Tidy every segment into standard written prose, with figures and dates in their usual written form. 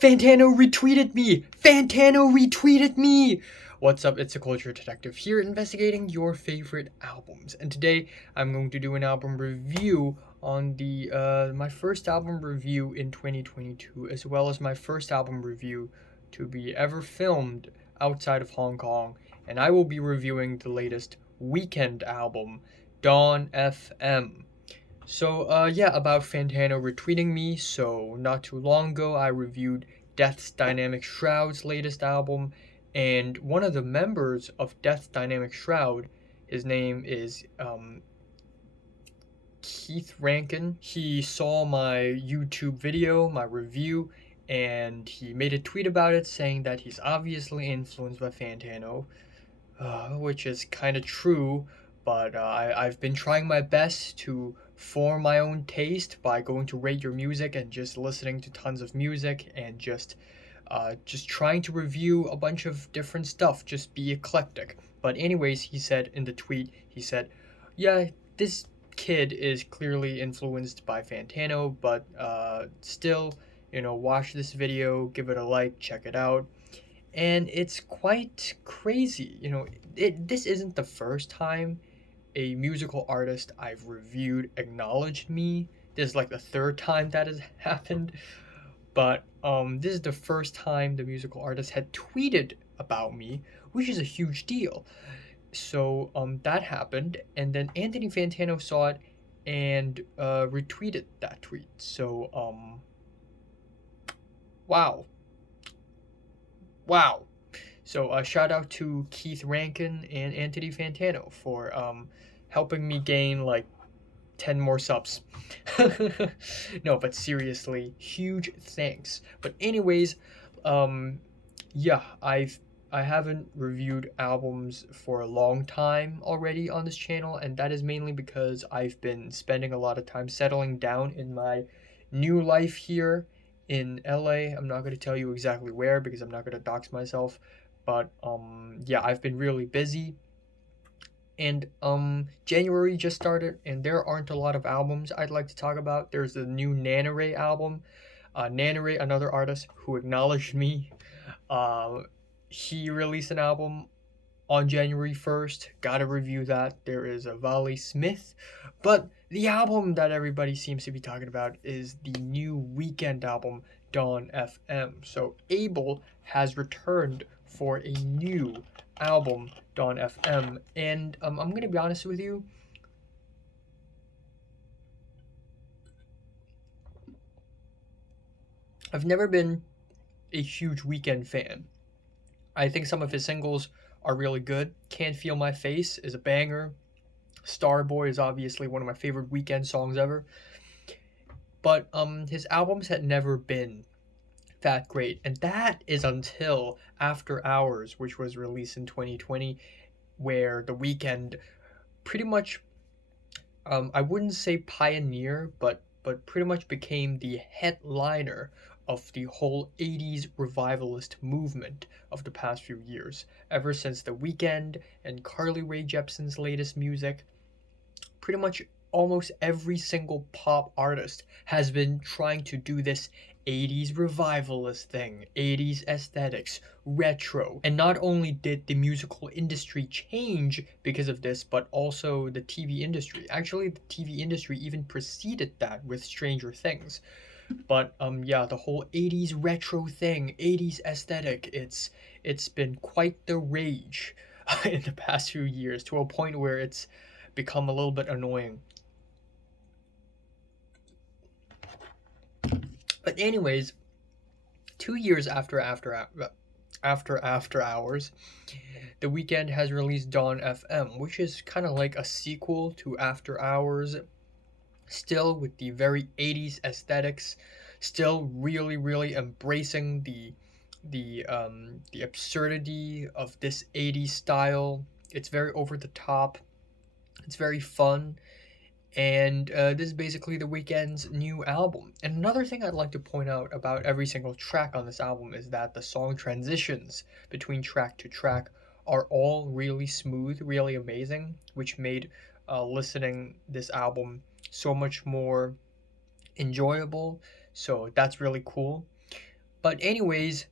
Fantano retweeted me! Fantano retweeted me! What's up? It's a Culture Detective here, investigating your favorite albums. And today I'm going to do an album review on the my first album review in 2022, as well as my first album review to be ever filmed outside of Hong Kong. And I will be reviewing the latest Weeknd album, Dawn FM. So, yeah, about Fantano retweeting me. So, not too long ago, I reviewed Death's Dynamic Shroud's latest album, and one of the members of Death's Dynamic Shroud, his name is Keith Rankin. He saw my YouTube video, my review, and he made a tweet about it saying that he's obviously influenced by Fantano, which is kind of true, but I've been trying my best to form my own taste by going to Rate Your Music and just listening to tons of music and just trying to review a bunch of different stuff, just be eclectic. But anyways, he said in the tweet, he said, yeah, this kid is clearly influenced by Fantano, but still, watch this video, give it a like, check it out, and it's quite crazy. This isn't the first time a musical artist I've reviewed acknowledged me. This is like the third time that has happened, but this is the first time the musical artist had tweeted about me, which is a huge deal. So that happened, and then Anthony Fantano saw it and retweeted that tweet. So wow. Wow. So shout out to Keith Rankin and Anthony Fantano for helping me gain like 10 more subs. No, but seriously, huge thanks. But anyways, yeah, I haven't reviewed albums for a long time already on this channel, and that is mainly because I've been spending a lot of time settling down in my new life here in LA. I'm not going to tell you exactly where because I'm not going to dox myself, but yeah, I've been really busy. And January just started, and there aren't a lot of albums I'd like to talk about. There's the new Nana Ray album. Nana Ray, another artist who acknowledged me, uh, he released an album on January 1st. Gotta review that. There is a Valley Smith. But the album that everybody seems to be talking about is the new Weeknd album, Dawn FM. So Abel has returned for a new album, Dawn FM. And I'm gonna be honest with you. I've never been a huge Weeknd fan. I think some of his singles are really good. Can't Feel My Face is a banger. Starboy is obviously one of my favorite Weeknd songs ever. But his albums had never been that great. And that is until After Hours, which was released in 2020, where The Weeknd pretty much, I wouldn't say pioneer, but pretty much became the headliner of the whole 80s revivalist movement of the past few years. Ever since The Weeknd and Carly Rae Jepsen's latest music, pretty much almost every single pop artist has been trying to do this 80s revivalist thing, 80s aesthetics, retro. And not only did the musical industry change because of this, but also the TV industry. Actually, the TV industry even preceded that with Stranger Things. But yeah, the whole 80s retro thing, 80s aesthetic, it's been quite the rage in the past few years, to a point where it's become a little bit annoying. But anyways, 2 years after Hours, The Weeknd has released Dawn FM, which is kind of like a sequel to After Hours, still with the very 80s aesthetics, still really embracing the absurdity of this 80s style. It's very over the top. It's very fun. And this is basically The Weeknd's new album. And another thing I'd like to point out about every single track on this album is that the song transitions between track to track are all really smooth, really amazing, which made listening this album so much more enjoyable. So that's really cool. But anyways,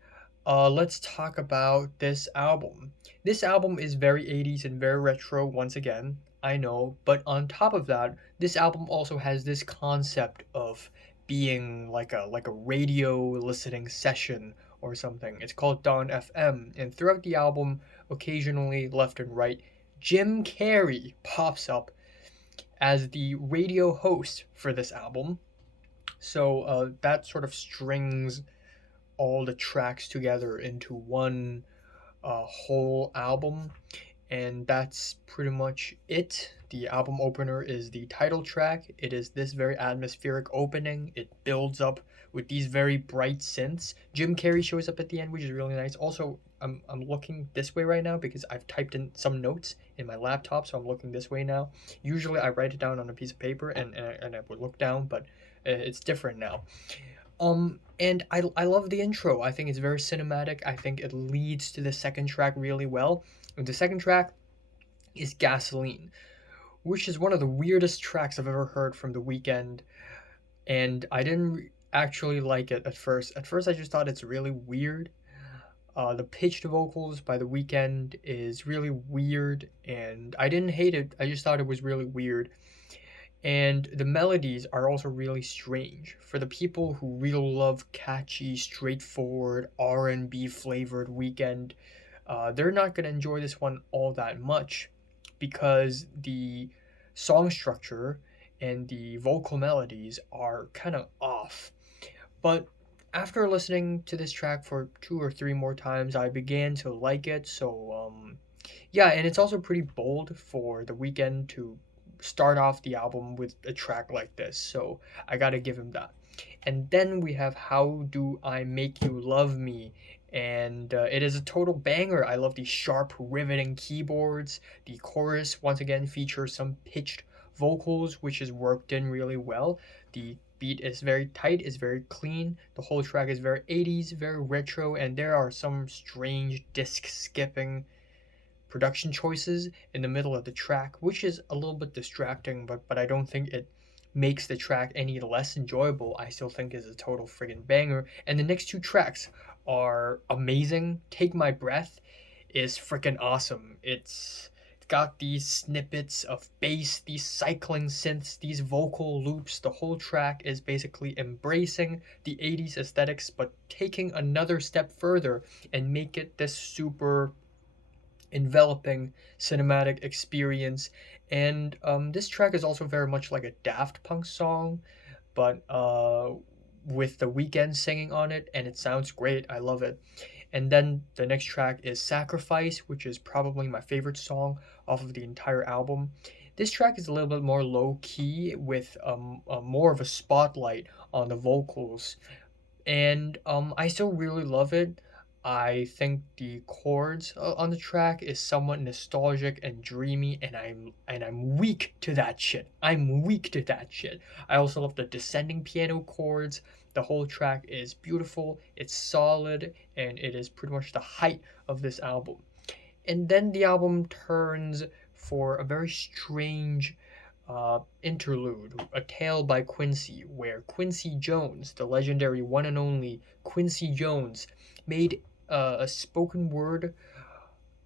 let's talk about this album. This album is very 80s and very retro once again, I know, but on top of that, this album also has this concept of being like a radio listening session or something. It's called Dawn FM, and throughout the album, occasionally left and right, Jim Carrey pops up as the radio host for this album. So that sort of strings all the tracks together into one whole album, and that's pretty much it. The album opener is the title track. It is this very atmospheric opening. It builds up with these very bright synths. Jim Carrey shows up at the end, which is really nice. Also, I'm looking this way right now because I've typed in some notes in my laptop, so I'm looking this way now. Usually I write it down on a piece of paper and I would look down, but it's different now. And I love the intro. I think it's very cinematic. I think it leads to the second track really well. And the second track is Gasoline, which is one of the weirdest tracks I've ever heard from The Weeknd. And I didn't actually like it at first. At first, I just thought it's really weird. The pitched vocals by The Weeknd is really weird, and I didn't hate it. I just thought it was really weird. And the melodies are also really strange. For the people who really love catchy, straightforward R&B flavored Weeknd, they're not gonna enjoy this one all that much because the song structure and the vocal melodies are kind of off. But after listening to this track for two or three more times, I began to like it. So yeah, and it's also pretty bold for The Weeknd to start off the album with a track like this. So I gotta give him that. And then we have How Do I Make You Love Me? And it is a total banger. I love the sharp, riveting keyboards. The chorus, once again, features some pitched vocals, which is worked in really well. The beat is very tight, is very clean. The whole track is very 80s, very retro, and there are some strange disc skipping production choices in the middle of the track, which is a little bit distracting, but I don't think it makes the track any less enjoyable. I still think it's a total friggin' banger. And the next two tracks are amazing. Take My Breath is freaking awesome. It's got these snippets of bass, these cycling synths, these vocal loops. The whole track is basically embracing the 80s aesthetics, but taking another step further and make it this super enveloping cinematic experience. And this track is also very much like a Daft Punk song, but with The Weeknd singing on it, and it sounds great. I love it. And then the next track is Sacrifice, which is probably my favorite song off of the entire album. This track is a little bit more low key with more of a spotlight on the vocals, and I still really love it. I think the chords on the track is somewhat nostalgic and dreamy, and I'm weak to that shit. I'm weak to that shit. I also love the descending piano chords. The whole track is beautiful, it's solid, and it is pretty much the height of this album. And then the album turns for a very strange interlude, A Tale by Quincy, where Quincy Jones, the legendary one and only Quincy Jones, made a spoken word,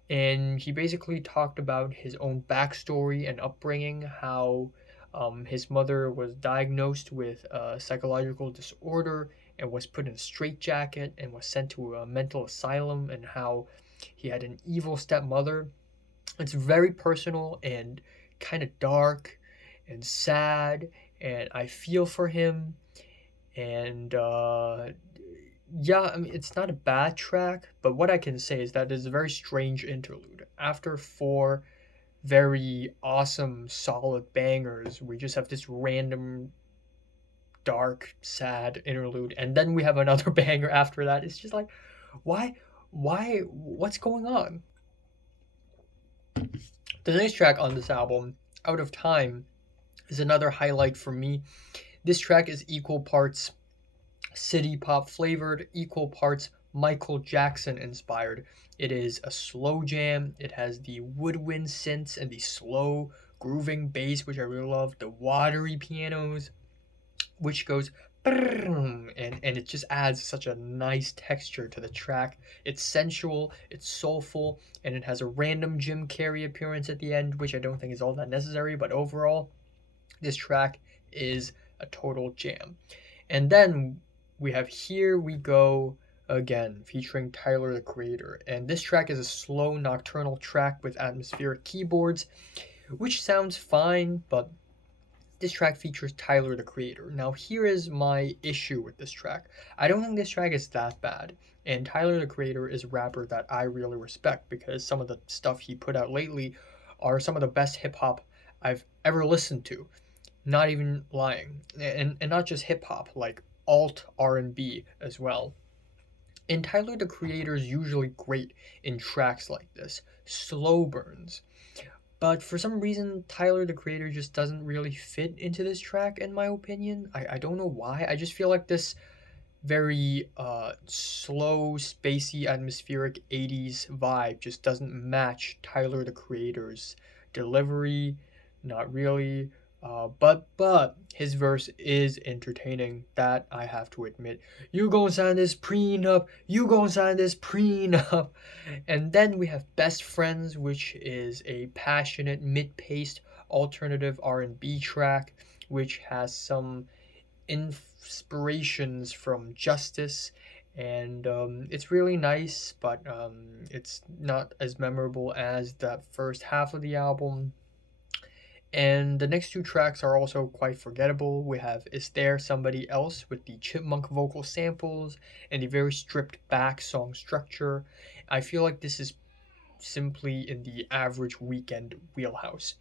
and he basically talked about his own backstory and upbringing, how his mother was diagnosed with a psychological disorder and was put in a straitjacket and was sent to a mental asylum, and how he had an evil stepmother. It's very personal and kind of dark and sad, and I feel for him. And yeah, I mean, it's not a bad track, but what I can say is that it's a very strange interlude. After four very awesome, solid bangers, we just have this random, dark, sad interlude, and then we have another banger after that. It's just like, why, what's going on? The next track on this album, Out of Time, is another highlight for me. This track is equal parts city pop flavored, equal parts Michael Jackson inspired. It is a slow jam. It has the woodwind synths and the slow grooving bass, which I really love, the watery pianos, which goes and it just adds such a nice texture to the track. It's sensual, it's soulful, and it has a random Jim Carrey appearance at the end, which I don't think is all that necessary, but overall, this track is a total jam. And then we have Here We Go Again, featuring Tyler the Creator. And this track is a slow nocturnal track with atmospheric keyboards, which sounds fine, but this track features Tyler the Creator. Now, here is my issue with this track. I don't think this track is that bad. And Tyler the Creator is a rapper that I really respect because some of the stuff he put out lately are some of the best hip hop I've ever listened to. Not even lying. And not just hip hop, like alt R&B as well. And Tyler the Creator is usually great in tracks like this, slow burns. But for some reason, Tyler the Creator just doesn't really fit into this track, in my opinion. I don't know why. I just feel like this very slow, spacey, atmospheric 80s vibe just doesn't match Tyler the Creator's delivery. Not really. But his verse is entertaining. That I have to admit. You gon' sign this prenup. You gon' sign this prenup. And then we have Best Friends, which is a passionate, mid-paced alternative R&B track, which has some inspirations from Justice, and it's really nice, but it's not as memorable as the first half of the album. And the next two tracks are also quite forgettable. We have Is There Somebody Else with the chipmunk vocal samples and the very stripped back song structure. I feel like this is simply in the average Weeknd wheelhouse.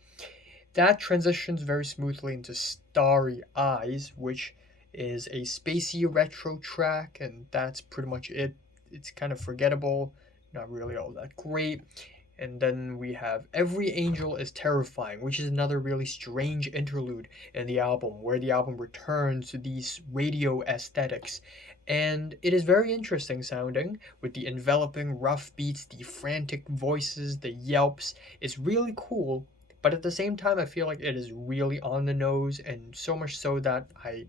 That transitions very smoothly into Starry Eyes, which is a spacey retro track, and that's pretty much it. It's kind of forgettable, not really all that great. And then we have Every Angel is Terrifying, which is another really strange interlude in the album, where the album returns to these radio aesthetics. And it is very interesting sounding, with the enveloping rough beats, the frantic voices, the yelps. It's really cool, but at the same time, I feel like it is really on the nose, and so much so that I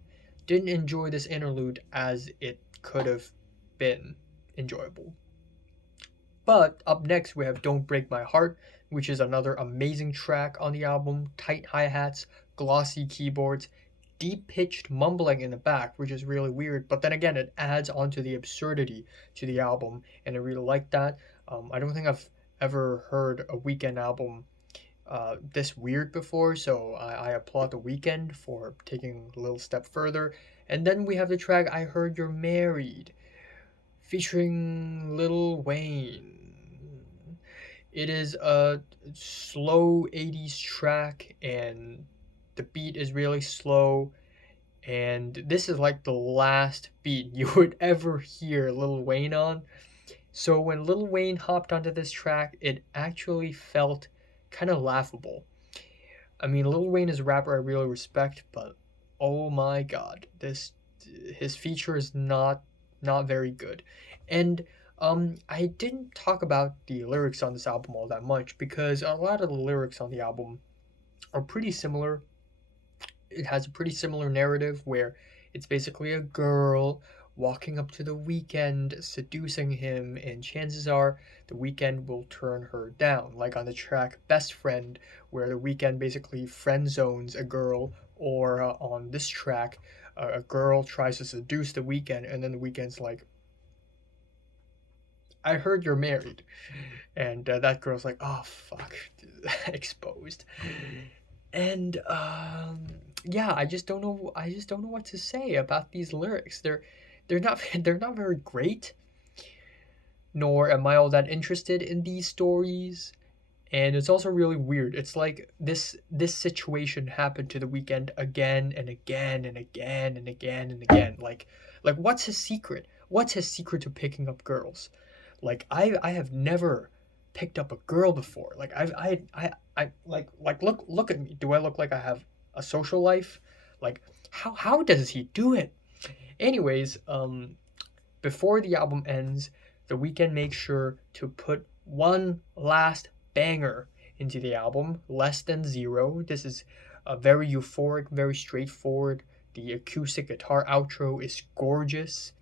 didn't enjoy this interlude as it could have been enjoyable. But up next, we have Don't Break My Heart, which is another amazing track on the album. Tight hi hats, glossy keyboards, deep pitched mumbling in the back, which is really weird. But then again, it adds onto the absurdity to the album, and I really like that. I don't think I've ever heard a Weeknd album this weird before, so I applaud the Weeknd for taking a little step further. And then we have the track I Heard You're Married, featuring Lil Wayne. It is a slow 80s track, and the beat is really slow. And this is like the last beat you would ever hear Lil Wayne on. So when Lil Wayne hopped onto this track, it actually felt kind of laughable. I mean, Lil Wayne is a rapper I really respect, but oh my god, this his feature is not very good. And I didn't talk about the lyrics on this album all that much because a lot of the lyrics on the album are pretty similar. It has a pretty similar narrative where it's basically a girl walking up to the Weeknd, seducing him, and chances are the Weeknd will turn her down, like on the track Best Friend, where the Weeknd basically friend zones a girl, or on this track, a girl tries to seduce the Weeknd, and then the Weeknd's like, I heard you're married. And that girl's like, oh, fuck, exposed. And yeah, I just don't know what to say about these lyrics. They're not they're not very great, nor am I all that interested in these stories. And it's also really weird. It's like this situation happened to the Weeknd again and again and again and again and again. Like what's his secret? What's his secret to picking up girls? Like I have never picked up a girl before. Like I like look at me. Do I look like I have a social life? Like how does he do it? Anyways, before the album ends, The Weeknd makes sure to put one last banger into the album, Less Than Zero. This is a very euphoric, very straightforward The acoustic guitar outro is gorgeous.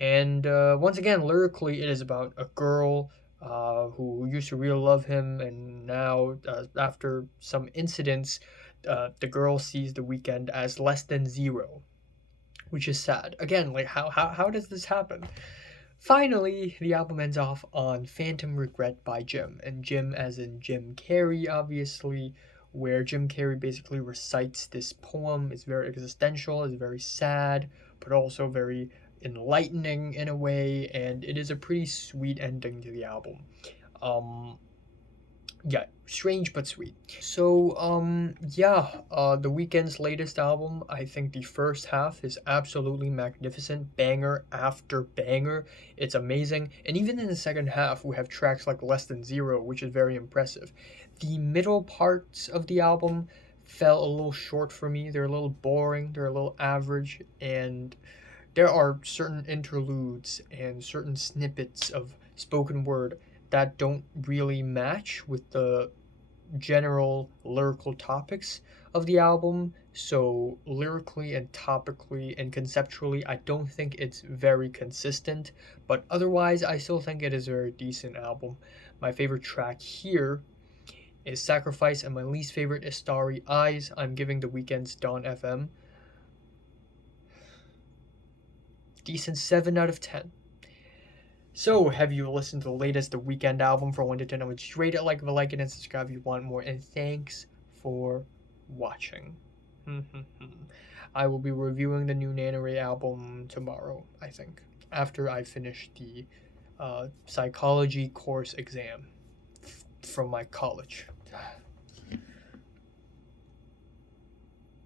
And once again, lyrically, it is about a girl who used to really love him, and now, after some incidents, the girl sees the Weeknd as less than zero, which is sad. Again, like how does this happen? Finally, the album ends off on Phantom Regret by Jim, and Jim as in Jim Carrey, obviously, where Jim Carrey basically recites this poem. It's very existential, it's very sad, but also very enlightening in a way, and it is a pretty sweet ending to the album. Um, yeah, strange but sweet. So, The Weeknd's latest album, I think the first half is absolutely magnificent, banger after banger. It's amazing, and even in the second half, we have tracks like Less Than Zero, which is very impressive. The middle parts of the album fell a little short for me. They're a little boring, they're a little average, and there are certain interludes and certain snippets of spoken word that don't really match with the general lyrical topics of the album. So, lyrically and topically and conceptually, I don't think it's very consistent, but otherwise, I still think it is a very decent album. My favorite track here is Sacrifice, and my least favorite is Starry Eyes. I'm giving The Weeknd's Dawn FM decent 7 out of 10. So, have you listened to the latest The Weeknd album? For 1 to 10, I would just rate it, like it, and subscribe if you want more. And thanks for watching. I will be reviewing the new Nana Ray album tomorrow, I think, after I finish the psychology course exam from my college.